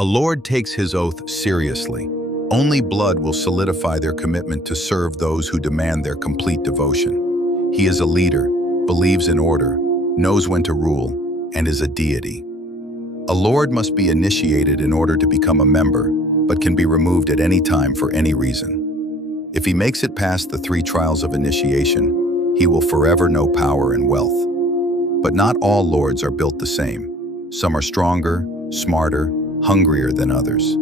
A lord takes his oath seriously. Only blood will solidify their commitment to serve those who demand their complete devotion. He is a leader, believes in order, knows when to rule, and is a deity. A lord must be initiated in order to become a member, but can be removed at any time for any reason. If he makes it past the 3 trials of initiation, he will forever know power and wealth. But not all lords are built the same. Some are stronger, smarter, hungrier than others.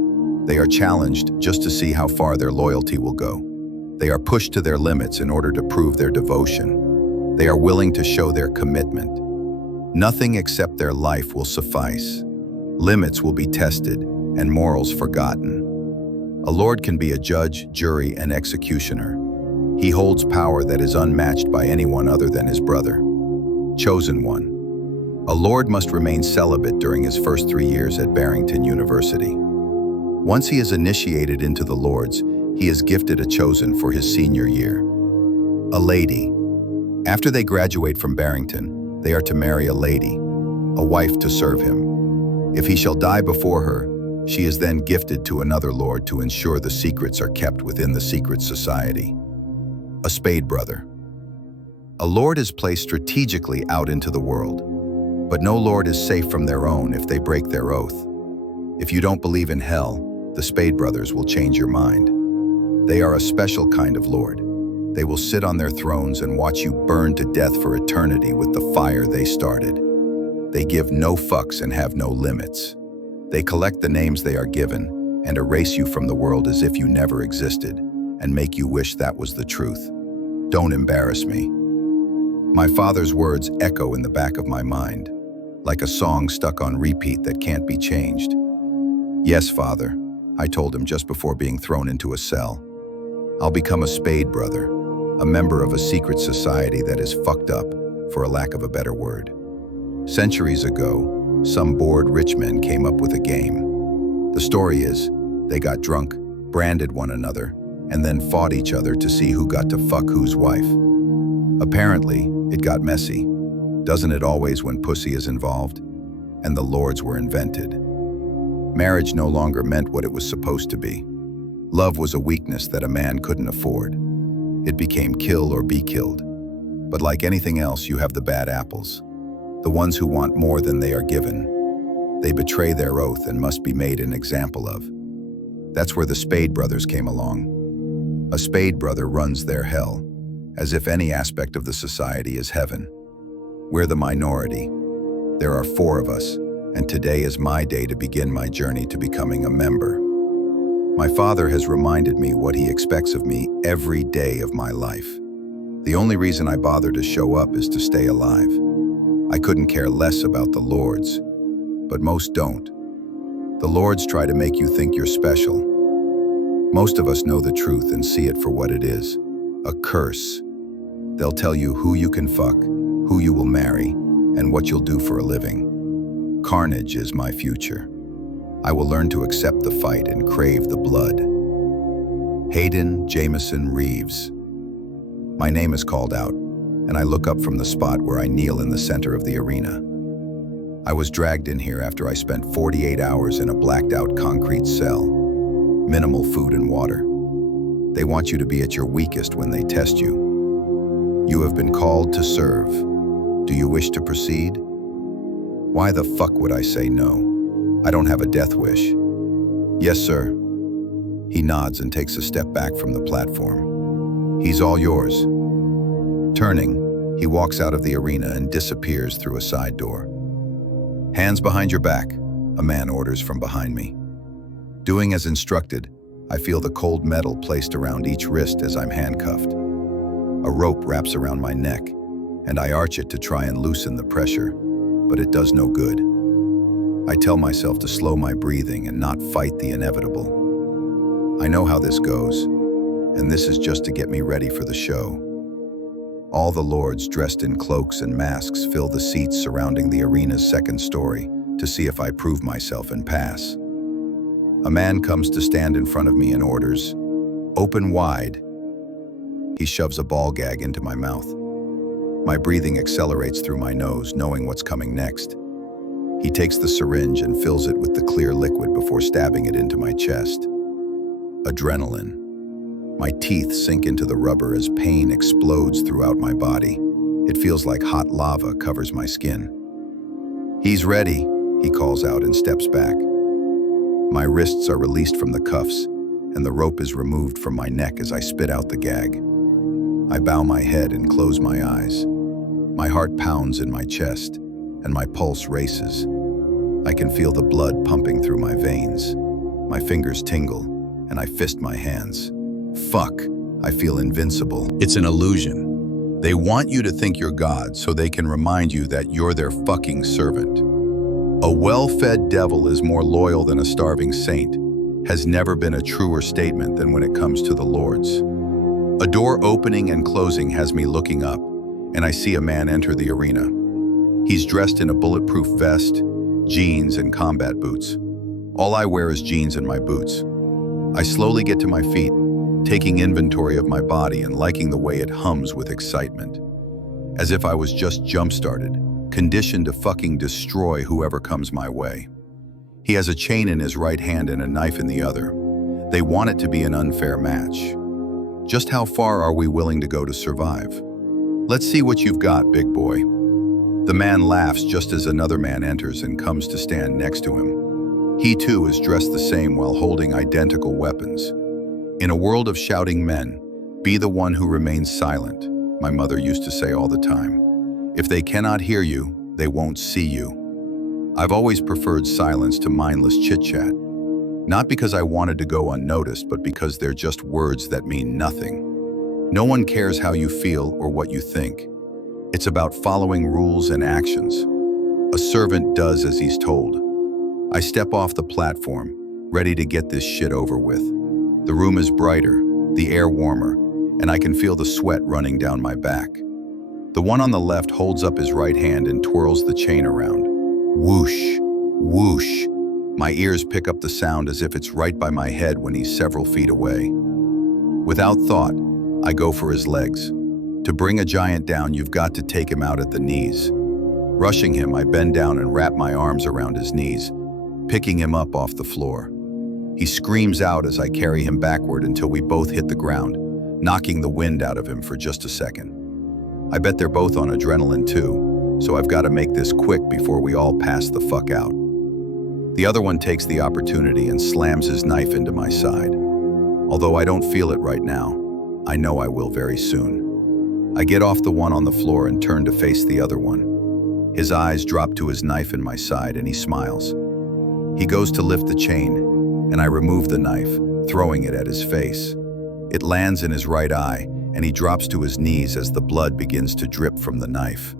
They are challenged just to see how far their loyalty will go. They are pushed to their limits in order to prove their devotion. They are willing to show their commitment. Nothing except their life will suffice. Limits will be tested and morals forgotten. A lord can be a judge, jury, and executioner. He holds power that is unmatched by anyone other than his brother. Chosen one. A lord must remain celibate during his first 3 years at Barrington University. Once he is initiated into the lords, he is gifted a chosen for his senior year. A lady. After they graduate from Barrington, they are to marry a lady, a wife to serve him. If he shall die before her, she is then gifted to another lord to ensure the secrets are kept within the secret society. A spade brother. A lord is placed strategically out into the world, but no lord is safe from their own if they break their oath. If you don't believe in hell, the Spade brothers will change your mind. They are a special kind of lord. They will sit on their thrones and watch you burn to death for eternity with the fire they started. They give no fucks and have no limits. They collect the names they are given and erase you from the world as if you never existed and make you wish that was the truth. Don't embarrass me. My father's words echo in the back of my mind, like a song stuck on repeat that can't be changed. Yes, Father, I told him just before being thrown into a cell. I'll become a spade brother, a member of a secret society that is fucked up, for a lack of a better word. Centuries ago, some bored rich men came up with a game. The story is, they got drunk, branded one another, and then fought each other to see who got to fuck whose wife. Apparently, it got messy. Doesn't it always when pussy is involved? And the lords were invented. Marriage no longer meant what it was supposed to be. Love was a weakness that a man couldn't afford. It became kill or be killed. But like anything else, you have the bad apples. The ones who want more than they are given. They betray their oath and must be made an example of. That's where the Spade brothers came along. A Spade brother runs their hell, as if any aspect of the society is heaven. We're the minority. There are 4 of us, and today is my day to begin my journey to becoming a member. My father has reminded me what he expects of me every day of my life. The only reason I bother to show up is to stay alive. I couldn't care less about the lords, but most don't. The lords try to make you think you're special. Most of us know the truth and see it for what it is, a curse. They'll tell you who you can fuck, who you will marry, and what you'll do for a living. Carnage is my future. I will learn to accept the fight and crave the blood. Hayden Jameson Reeves. My name is called out, and I look up from the spot where I kneel in the center of the arena. I was dragged in here after I spent 48 hours in a blacked-out concrete cell. Minimal food and water. They want you to be at your weakest when they test you. You have been called to serve. Do you wish to proceed? Why the fuck would I say no? I don't have a death wish. Yes, sir. He nods and takes a step back from the platform. He's all yours. Turning, he walks out of the arena and disappears through a side door. Hands behind your back, a man orders from behind me. Doing as instructed, I feel the cold metal placed around each wrist as I'm handcuffed. A rope wraps around my neck, and I arch it to try and loosen the pressure, but it does no good. I tell myself to slow my breathing and not fight the inevitable. I know how this goes, and this is just to get me ready for the show. All the lords dressed in cloaks and masks fill the seats surrounding the arena's second story to see if I prove myself and pass. A man comes to stand in front of me and orders, "Open wide." He shoves a ball gag into my mouth. My breathing accelerates through my nose, knowing what's coming next. He takes the syringe and fills it with the clear liquid before stabbing it into my chest. Adrenaline. My teeth sink into the rubber as pain explodes throughout my body. It feels like hot lava covers my skin. "He's ready," he calls out and steps back. My wrists are released from the cuffs, and the rope is removed from my neck as I spit out the gag. I bow my head and close my eyes. My heart pounds in my chest, and my pulse races. I can feel the blood pumping through my veins. My fingers tingle, and I fist my hands. Fuck, I feel invincible. It's an illusion. They want you to think you're God so they can remind you that you're their fucking servant. A well-fed devil is more loyal than a starving saint has never been a truer statement than when it comes to the Lord's. A door opening and closing has me looking up, and I see a man enter the arena. He's dressed in a bulletproof vest, jeans, and combat boots. All I wear is jeans and my boots. I slowly get to my feet, taking inventory of my body and liking the way it hums with excitement. As if I was just jump-started, conditioned to fucking destroy whoever comes my way. He has a chain in his right hand and a knife in the other. They want it to be an unfair match. Just how far are we willing to go to survive? Let's see what you've got, big boy. The man laughs just as another man enters and comes to stand next to him. He too is dressed the same while holding identical weapons. In a world of shouting men, be the one who remains silent, my mother used to say all the time. If they cannot hear you, they won't see you. I've always preferred silence to mindless chit-chat. Not because I wanted to go unnoticed, but because they're just words that mean nothing. No one cares how you feel or what you think. It's about following rules and actions. A servant does as he's told. I step off the platform, ready to get this shit over with. The room is brighter, the air warmer, and I can feel the sweat running down my back. The one on the left holds up his right hand and twirls the chain around. Whoosh, whoosh. My ears pick up the sound as if it's right by my head when he's several feet away. Without thought, I go for his legs. To bring a giant down, you've got to take him out at the knees. Rushing him, I bend down and wrap my arms around his knees, picking him up off the floor. He screams out as I carry him backward until we both hit the ground, knocking the wind out of him for just a second. I bet they're both on adrenaline too, so I've got to make this quick before we all pass the fuck out. The other one takes the opportunity and slams his knife into my side. Although I don't feel it right now, I know I will very soon. I get off the one on the floor and turn to face the other one. His eyes drop to his knife in my side and he smiles. He goes to lift the chain, and I remove the knife, throwing it at his face. It lands in his right eye, and he drops to his knees as the blood begins to drip from the knife.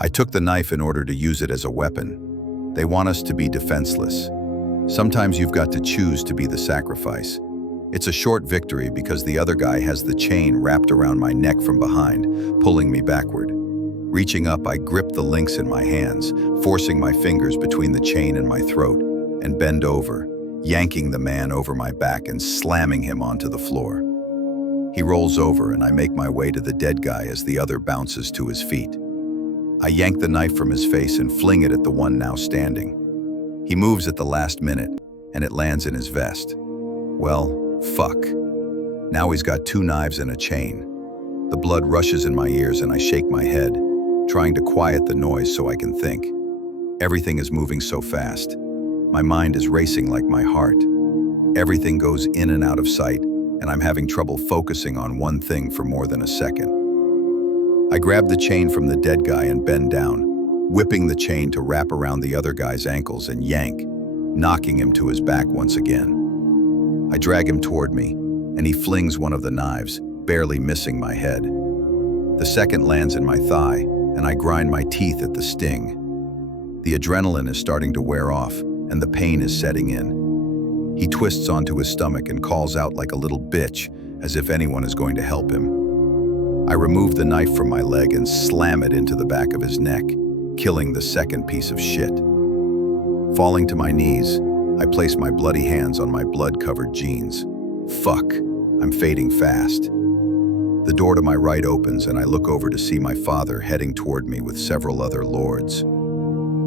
I took the knife in order to use it as a weapon. They want us to be defenseless. Sometimes you've got to choose to be the sacrifice. It's a short victory because the other guy has the chain wrapped around my neck from behind, pulling me backward. Reaching up, I grip the links in my hands, forcing my fingers between the chain and my throat, and bend over, yanking the man over my back and slamming him onto the floor. He rolls over and I make my way to the dead guy as the other bounces to his feet. I yank the knife from his face and fling it at the one now standing. He moves at the last minute, and it lands in his vest. Well, fuck. Now he's got two knives and a chain. The blood rushes in my ears and I shake my head, trying to quiet the noise so I can think. Everything is moving so fast. My mind is racing like my heart. Everything goes in and out of sight, and I'm having trouble focusing on one thing for more than a second. I grab the chain from the dead guy and bend down, whipping the chain to wrap around the other guy's ankles and yank, knocking him to his back once again. I drag him toward me, and he flings one of the knives, barely missing my head. The second lands in my thigh, and I grind my teeth at the sting. The adrenaline is starting to wear off, and the pain is setting in. He twists onto his stomach and calls out like a little bitch, as if anyone is going to help him. I remove the knife from my leg and slam it into the back of his neck, killing the second piece of shit. Falling to my knees, I place my bloody hands on my blood-covered jeans. Fuck, I'm fading fast. The door to my right opens and I look over to see my father heading toward me with several other lords.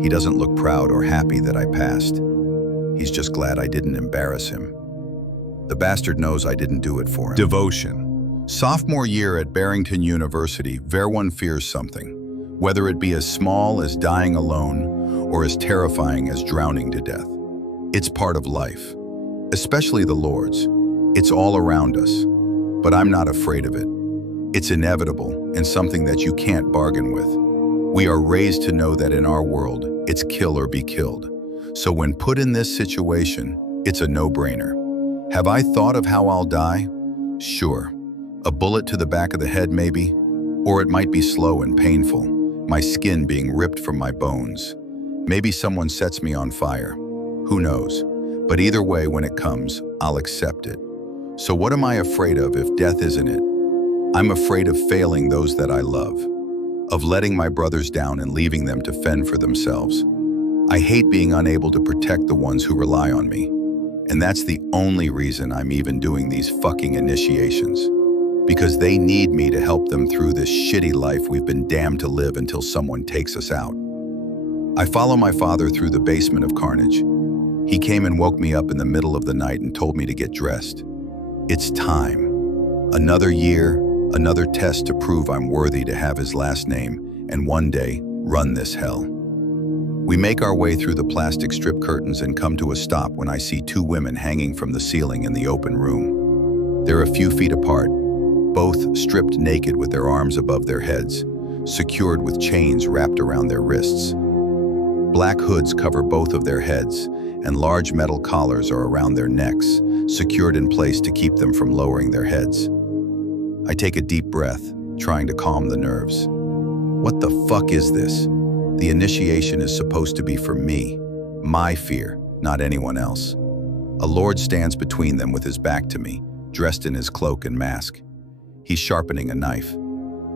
He doesn't look proud or happy that I passed. He's just glad I didn't embarrass him. The bastard knows I didn't do it for him. Devotion. Sophomore year at Barrington University, everyone fears something, whether it be as small as dying alone or as terrifying as drowning to death. It's part of life, especially the Lord's. It's all around us, but I'm not afraid of it. It's inevitable and something that you can't bargain with. We are raised to know that in our world, it's kill or be killed. So when put in this situation, it's a no-brainer. Have I thought of how I'll die? Sure. A bullet to the back of the head maybe, or it might be slow and painful, my skin being ripped from my bones. Maybe someone sets me on fire. Who knows? But either way, when it comes, I'll accept it. So what am I afraid of if death isn't it? I'm afraid of failing those that I love, of letting my brothers down and leaving them to fend for themselves. I hate being unable to protect the ones who rely on me. And that's the only reason I'm even doing these fucking initiations. Because they need me to help them through this shitty life we've been damned to live until someone takes us out. I follow my father through the basement of carnage. He came and woke me up in the middle of the night and told me to get dressed. It's time. Another year, another test to prove I'm worthy to have his last name and one day run this hell. We make our way through the plastic strip curtains and come to a stop when I see two women hanging from the ceiling in the open room. They're a few feet apart, both stripped naked with their arms above their heads, secured with chains wrapped around their wrists. Black hoods cover both of their heads, and large metal collars are around their necks, secured in place to keep them from lowering their heads. I take a deep breath, trying to calm the nerves. What the fuck is this? The initiation is supposed to be for me, my fear, not anyone else. A lord stands between them with his back to me, dressed in his cloak and mask. He's sharpening a knife.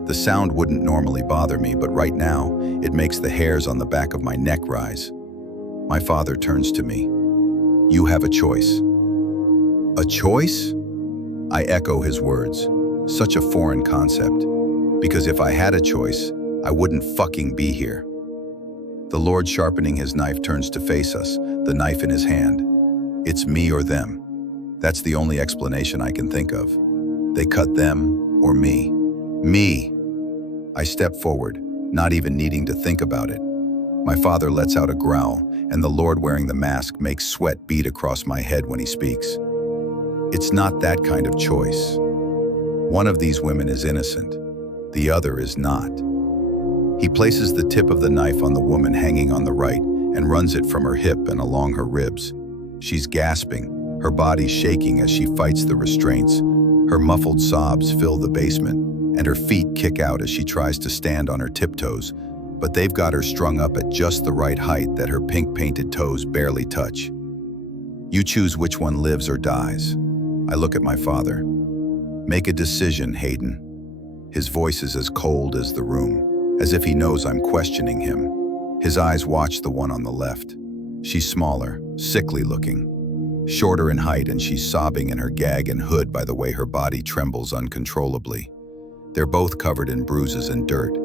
The sound wouldn't normally bother me, but right now, it makes the hairs on the back of my neck rise. My father turns to me. You have a choice. A choice? I echo his words. Such a foreign concept. Because if I had a choice, I wouldn't fucking be here. The Lord sharpening his knife turns to face us, the knife in his hand. It's me or them. That's the only explanation I can think of. They cut them or me. Me! I step forward, not even needing to think about it. My father lets out a growl, and the Lord wearing the mask makes sweat bead across my head when he speaks. It's not that kind of choice. One of these women is innocent. The other is not. He places the tip of the knife on the woman hanging on the right and runs it from her hip and along her ribs. She's gasping, her body shaking as she fights the restraints. Her muffled sobs fill the basement, and her feet kick out as she tries to stand on her tiptoes, but they've got her strung up at just the right height that her pink-painted toes barely touch. You choose which one lives or dies. I look at my father. Make a decision, Hayden. His voice is as cold as the room, as if he knows I'm questioning him. His eyes watch the one on the left. She's smaller, sickly looking, shorter in height, and she's sobbing in her gag and hood by the way her body trembles uncontrollably. They're both covered in bruises and dirt.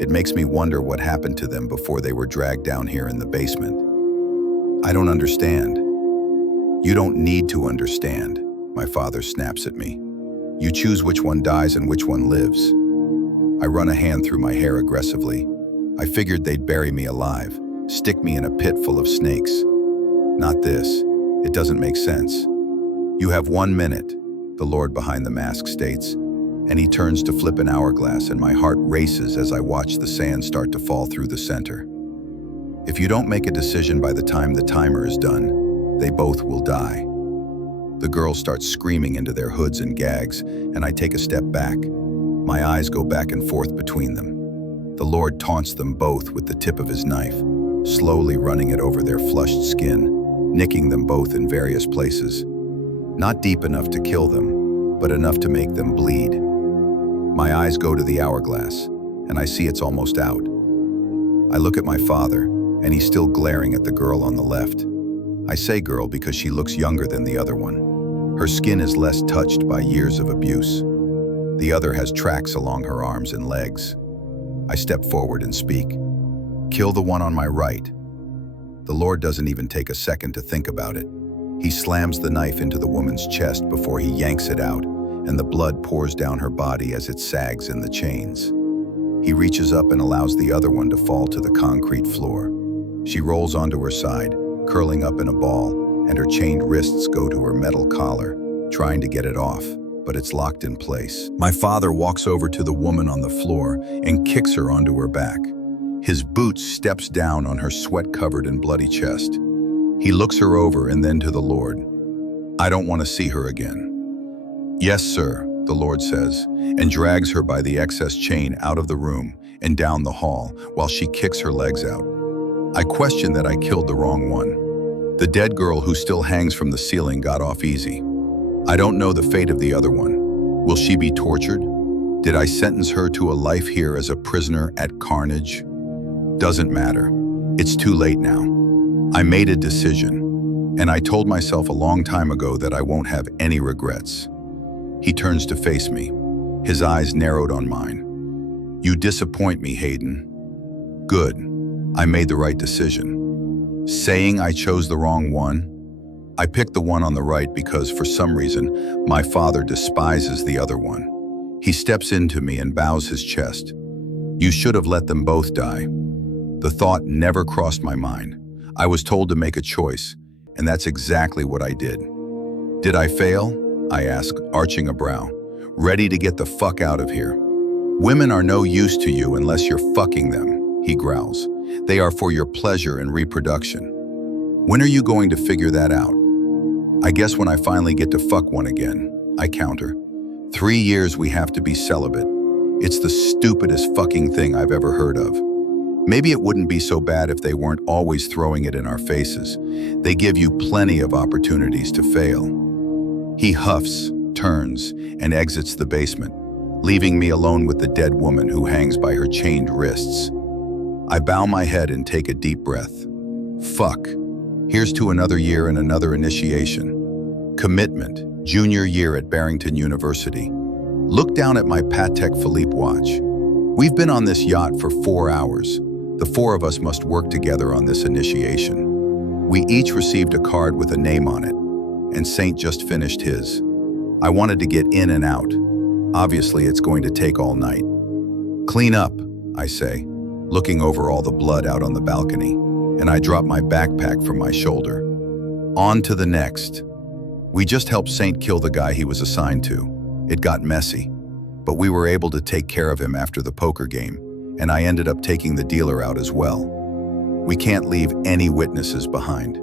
It makes me wonder what happened to them before they were dragged down here in the basement. I don't understand. You don't need to understand, my father snaps at me. You choose which one dies and which one lives. I run a hand through my hair aggressively. I figured they'd bury me alive, stick me in a pit full of snakes. Not this. It doesn't make sense. You have 1 minute, the Lord behind the mask states, and he turns to flip an hourglass, and my heart races as I watch the sand start to fall through the center. If you don't make a decision by the time the timer is done, they both will die. The girls start screaming into their hoods and gags, and I take a step back. My eyes go back and forth between them. The Lord taunts them both with the tip of his knife, slowly running it over their flushed skin, nicking them both in various places. Not deep enough to kill them, but enough to make them bleed. My eyes go to the hourglass, and I see it's almost out. I look at my father, and he's still glaring at the girl on the left. I say girl because she looks younger than the other one. Her skin is less touched by years of abuse. The other has tracks along her arms and legs. I step forward and speak. Kill the one on my right, The Lord doesn't even take a second to think about it. He slams the knife into the woman's chest before he yanks it out, and the blood pours down her body as it sags in the chains. He reaches up and allows the other one to fall to the concrete floor. She rolls onto her side, curling up in a ball, and her chained wrists go to her metal collar, trying to get it off, but it's locked in place. My father walks over to the woman on the floor and kicks her onto her back. His boot steps down on her sweat-covered and bloody chest. He looks her over and then to the Lord. "I don't want to see her again." "Yes, sir," the Lord says, and drags her by the excess chain out of the room and down the hall while she kicks her legs out. I question that I killed the wrong one. The dead girl who still hangs from the ceiling got off easy. I don't know the fate of the other one. Will she be tortured? Did I sentence her to a life here as a prisoner at Carnage? Doesn't matter. It's too late now. I made a decision, and I told myself a long time ago that I won't have any regrets. He turns to face me, his eyes narrowed on mine. "You disappoint me, Hayden." "Good. I made the right decision." Saying I chose the wrong one? I picked the one on the right because, for some reason, my father despises the other one. He steps into me and bows his chest. "You should have let them both die." The thought never crossed my mind. I was told to make a choice, and that's exactly what I did. "Did I fail?" I ask, arching a brow, ready to get the fuck out of here. "Women are no use to you unless you're fucking them," he growls. "They are for your pleasure and reproduction. When are you going to figure that out?" "I guess when I finally get to fuck one again," I counter. 3 years we have to be celibate. It's the stupidest fucking thing I've ever heard of. Maybe it wouldn't be so bad if they weren't always throwing it in our faces. They give you plenty of opportunities to fail. He huffs, turns, and exits the basement, leaving me alone with the dead woman who hangs by her chained wrists. I bow my head and take a deep breath. Fuck. Here's to another year and another initiation. Commitment, junior year at Barrington University. Look down at my Patek Philippe watch. We've been on this yacht for 4 hours. The 4 of us must work together on this initiation. We each received a card with a name on it, and Saint just finished his. I wanted to get in and out. Obviously, it's going to take all night. "Clean up," I say, looking over all the blood out on the balcony, and I drop my backpack from my shoulder. On to the next. We just helped Saint kill the guy he was assigned to. It got messy, but we were able to take care of him after the poker game, and I ended up taking the dealer out as well. We can't leave any witnesses behind.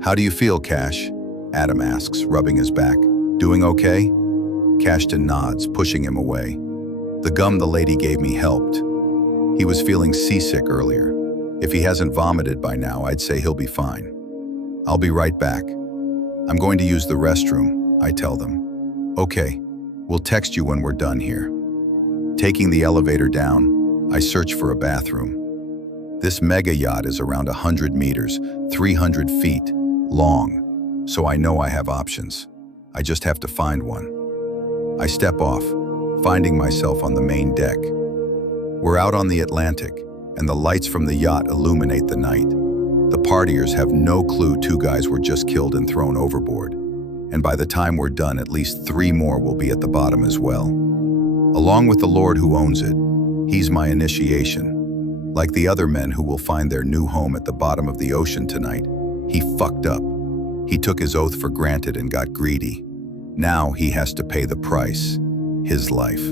"How do you feel, Cash?" Adam asks, rubbing his back. "Doing okay?" Cashton nods, pushing him away. The gum the lady gave me helped. He was feeling seasick earlier. If he hasn't vomited by now, I'd say he'll be fine. "I'll be right back. I'm going to use the restroom," I tell them. "Okay, we'll text you when we're done here." Taking the elevator down, I search for a bathroom. This mega yacht is around 100 meters, 300 feet, long, so I know I have options. I just have to find one. I step off, finding myself on the main deck. We're out on the Atlantic, and the lights from the yacht illuminate the night. The partiers have no clue 2 guys were just killed and thrown overboard, and by the time we're done, at least 3 more will be at the bottom as well. Along with the Lord who owns it, he's my initiation. Like the other men who will find their new home at the bottom of the ocean tonight, he fucked up. He took his oath for granted and got greedy. Now he has to pay the price, his life.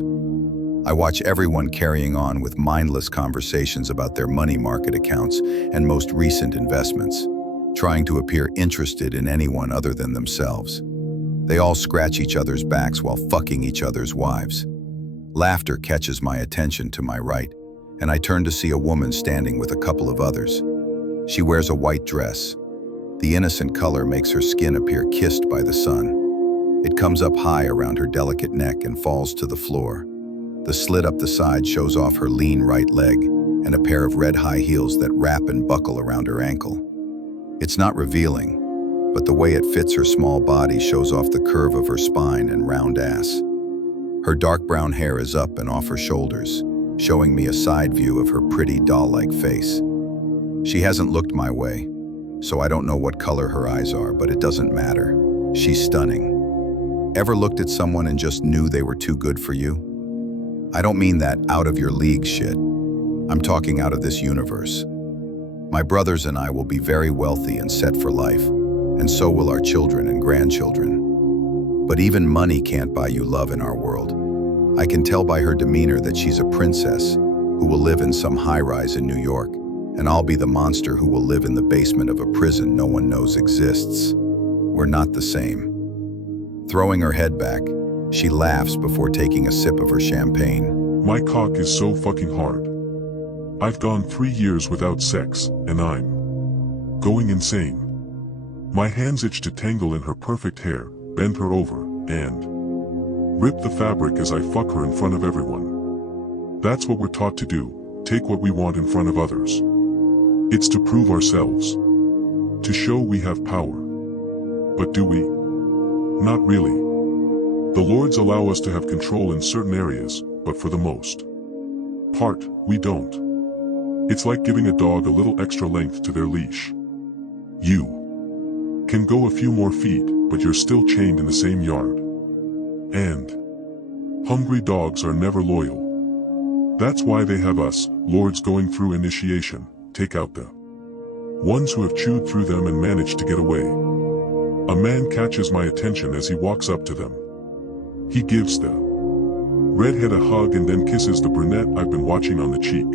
I watch everyone carrying on with mindless conversations about their money market accounts and most recent investments, trying to appear interested in anyone other than themselves. They all scratch each other's backs while fucking each other's wives. Laughter catches my attention to my right, and I turn to see a woman standing with a couple of others. She wears a white dress. The innocent color makes her skin appear kissed by the sun. It comes up high around her delicate neck and falls to the floor. The slit up the side shows off her lean right leg and a pair of red high heels that wrap and buckle around her ankle. It's not revealing, but the way it fits her small body shows off the curve of her spine and round ass. Her dark brown hair is up and off her shoulders, showing me a side view of her pretty doll-like face. She hasn't looked my way, so I don't know what color her eyes are, but it doesn't matter. She's stunning. Ever looked at someone and just knew they were too good for you? I don't mean that out of your league shit. I'm talking out of this universe. My brothers and I will be very wealthy and set for life, and so will our children and grandchildren. But even money can't buy you love in our world. I can tell by her demeanor that she's a princess who will live in some high-rise in New York, and I'll be the monster who will live in the basement of a prison no one knows exists. We're not the same. Throwing her head back, she laughs before taking a sip of her champagne. My cock is so fucking hard. I've gone 3 years without sex, and I'm going insane. My hands itch to tangle in her perfect hair, bend her over, and rip the fabric as I fuck her in front of everyone. That's what we're taught to do, take what we want in front of others. It's to prove ourselves. To show we have power. But do we? Not really. The Lords allow us to have control in certain areas, but for the most part, we don't. It's like giving a dog a little extra length to their leash. You can go a few more feet, but you're still chained in the same yard. And hungry dogs are never loyal. That's why they have us, Lords, going through initiation, take out the ones who have chewed through them and managed to get away. A man catches my attention as he walks up to them. He gives the redhead a hug and then kisses the brunette I've been watching on the cheek.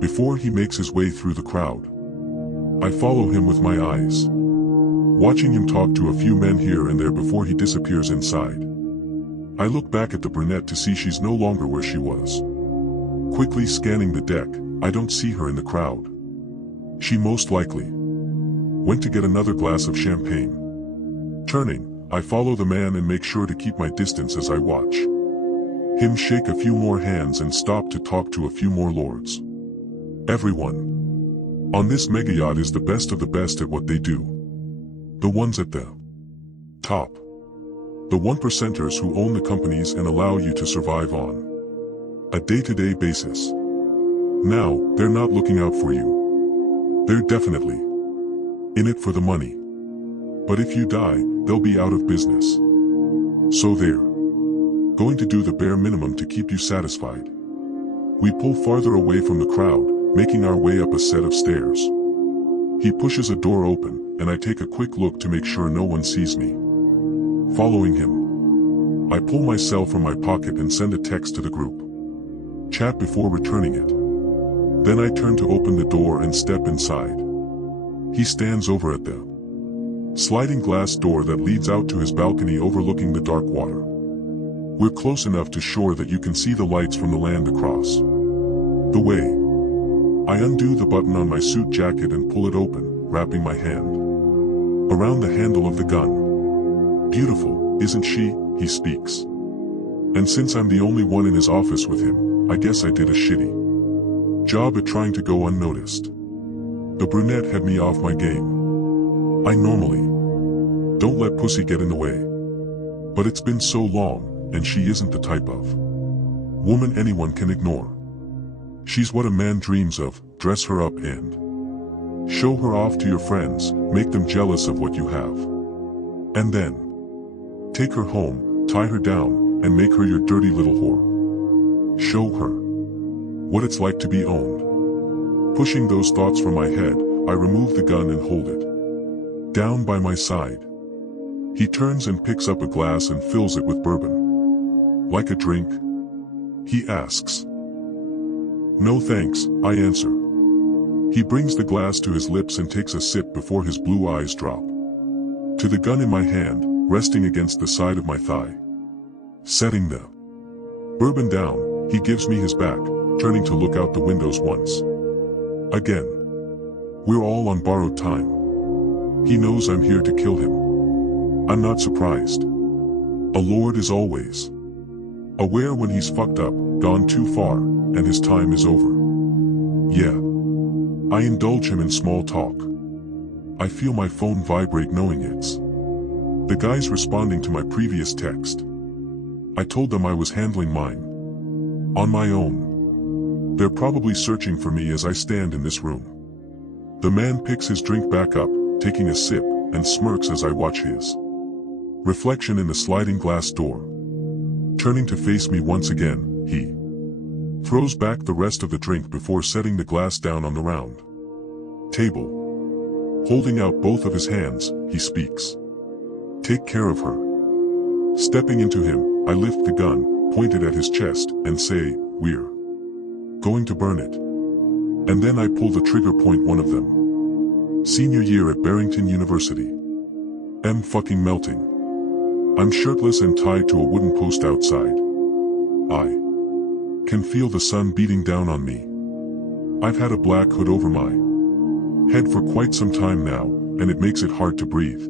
Before he makes his way through the crowd, I follow him with my eyes, watching him talk to a few men here and there before he disappears inside. I look back at the brunette to see she's no longer where she was. Quickly scanning the deck, I don't see her in the crowd. She most likely went to get another glass of champagne. Turning, I follow the man and make sure to keep my distance as I watch him shake a few more hands and stop to talk to a few more lords. Everyone on this mega yacht is the best of the best at what they do. The ones at the top. The 1%ers who own the companies and allow you to survive on a day-to-day basis. Now, they're not looking out for you. They're definitely in it for the money. But if you die, they'll be out of business. So they're going to do the bare minimum to keep you satisfied. We pull farther away from the crowd, making our way up a set of stairs. He pushes a door open, and I take a quick look to make sure no one sees me. Following him, I pull my cell from my pocket and send a text to the group chat before returning it. Then I turn to open the door and step inside. He stands over at the sliding glass door that leads out to his balcony overlooking the dark water. We're close enough to shore that you can see the lights from the land across the way. I undo the button on my suit jacket and pull it open, wrapping my hand around the handle of the gun. Beautiful, isn't she? He speaks. And since I'm the only one in his office with him, I guess I did a shitty job at trying to go unnoticed. The brunette had me off my game. I normally don't let pussy get in the way. But it's been so long, and she isn't the type of woman anyone can ignore. She's what a man dreams of, dress her up and show her off to your friends, make them jealous of what you have. And then take her home, tie her down, and make her your dirty little whore. Show her what it's like to be owned. Pushing those thoughts from my head, I remove the gun and hold it down by my side. He turns and picks up a glass and fills it with bourbon. Like a drink? He asks. No thanks, I answer. He brings the glass to his lips and takes a sip before his blue eyes drop to the gun in my hand, resting against the side of my thigh. Setting the bourbon down, he gives me his back, turning to look out the windows once again. We're all on borrowed time. He knows I'm here to kill him. I'm not surprised. A lord is always aware when he's fucked up, gone too far, and his time is over. Yeah. I indulge him in small talk. I feel my phone vibrate knowing it's the guys responding to my previous text. I told them I was handling mine on my own. They're probably searching for me as I stand in this room. The man picks his drink back up, taking a sip, and smirks as I watch his reflection in the sliding glass door. Turning to face me once again, he throws back the rest of the drink before setting the glass down on the round table. Holding out both of his hands, he speaks. "Take care of her." Stepping into him, I lift the gun, point it at his chest, and say, "We're going to burn it." And then I pull the trigger, point one of them. Senior year at Barrington University. I'm fucking melting. I'm shirtless and tied to a wooden post outside. I can feel the sun beating down on me. I've had a black hood over my head for quite some time now, and it makes it hard to breathe.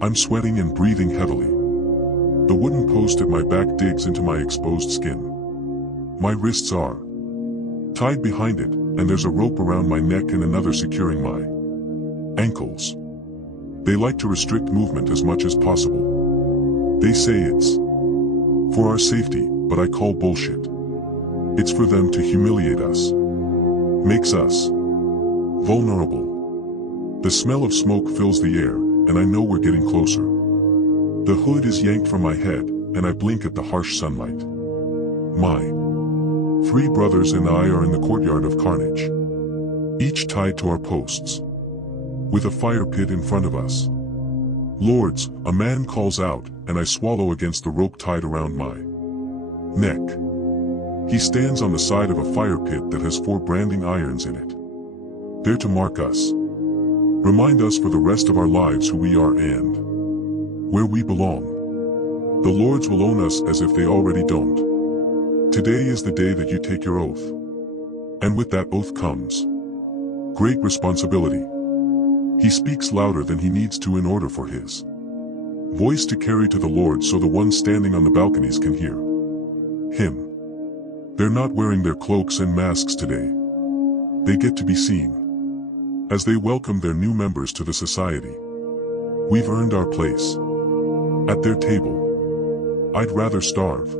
I'm sweating and breathing heavily. The wooden post at my back digs into my exposed skin. My wrists are tied behind it, and there's a rope around my neck and another securing my ankles. They like to restrict movement as much as possible. They say it's for our safety, but I call bullshit. It's for them to humiliate us. Makes us vulnerable. The smell of smoke fills the air, and I know we're getting closer. The hood is yanked from my head, and I blink at the harsh sunlight. My 3 brothers and I are in the courtyard of carnage, each tied to our posts, with a fire pit in front of us. "Lords," a man calls out, and I swallow against the rope tied around my neck. He stands on the side of a fire pit that has 4 branding irons in it. They're to mark us. Remind us for the rest of our lives who we are and where we belong. The lords will own us as if they already don't. Today is the day that you take your oath. And with that oath comes great responsibility. He speaks louder than he needs to in order for his voice to carry to the lords so the ones standing on the balconies can hear him. They're not wearing their cloaks and masks today. They get to be seen as they welcome their new members to the society. We've earned our place at their table. I'd rather starve.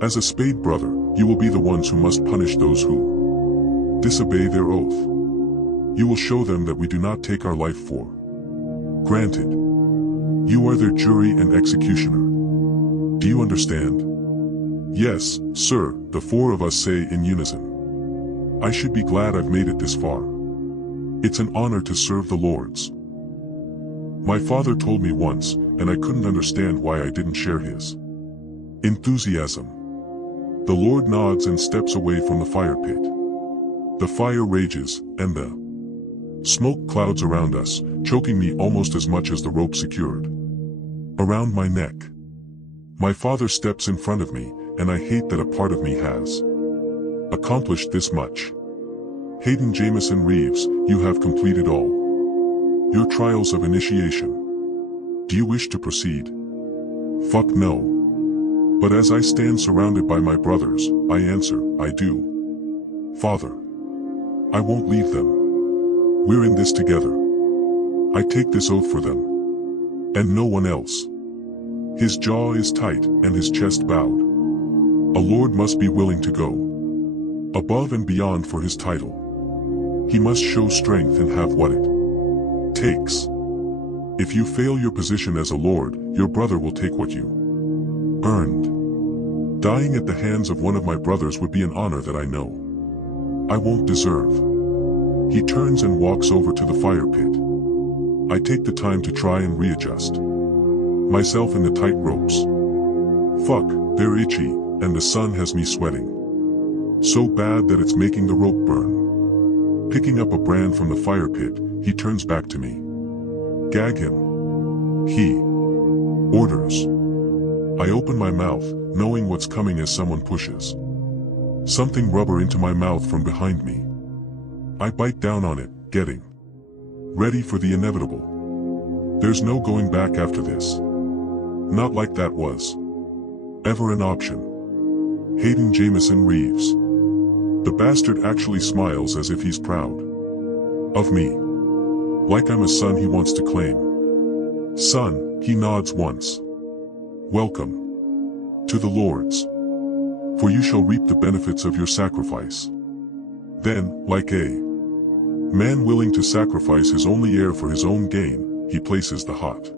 As a spade brother, you will be the ones who must punish those who disobey their oath. You will show them that we do not take our life for granted. You are their jury and executioner. Do you understand? Yes, sir, the 4 of us say in unison. I should be glad I've made it this far. It's an honor to serve the lords. My father told me once, and I couldn't understand why I didn't share his enthusiasm. The Lord nods and steps away from the fire pit. The fire rages, and the smoke clouds around us, choking me almost as much as the rope secured around my neck. My father steps in front of me, and I hate that a part of me has accomplished this much. Hayden Jameson Reeves, you have completed all your trials of initiation. Do you wish to proceed? Fuck no. But as I stand surrounded by my brothers, I answer, I do. Father, I won't leave them. We're in this together. I take this oath for them. And no one else. His jaw is tight and his chest bowed. A lord must be willing to go above and beyond for his title. He must show strength and have what it takes. If you fail your position as a lord, your brother will take what you earned. Dying at the hands of one of my brothers would be an honor that I know I won't deserve. He turns and walks over to the fire pit. I take the time to try and readjust myself in the tight ropes. Fuck, they're itchy, and the sun has me sweating so bad that it's making the rope burn. Picking up a brand from the fire pit, he turns back to me. Gag him. He orders. I open my mouth, knowing what's coming as someone pushes something rubber into my mouth from behind me. I bite down on it, getting ready for the inevitable. There's no going back after this. Not like that was ever an option. Hayden Jameson Reeves. The bastard actually smiles as if he's proud of me. Like I'm a son he wants to claim. Son, he nods once. Welcome to the lords. For you shall reap the benefits of your sacrifice. Then, like a Man willing to sacrifice his only heir for his own gain, he places the hot.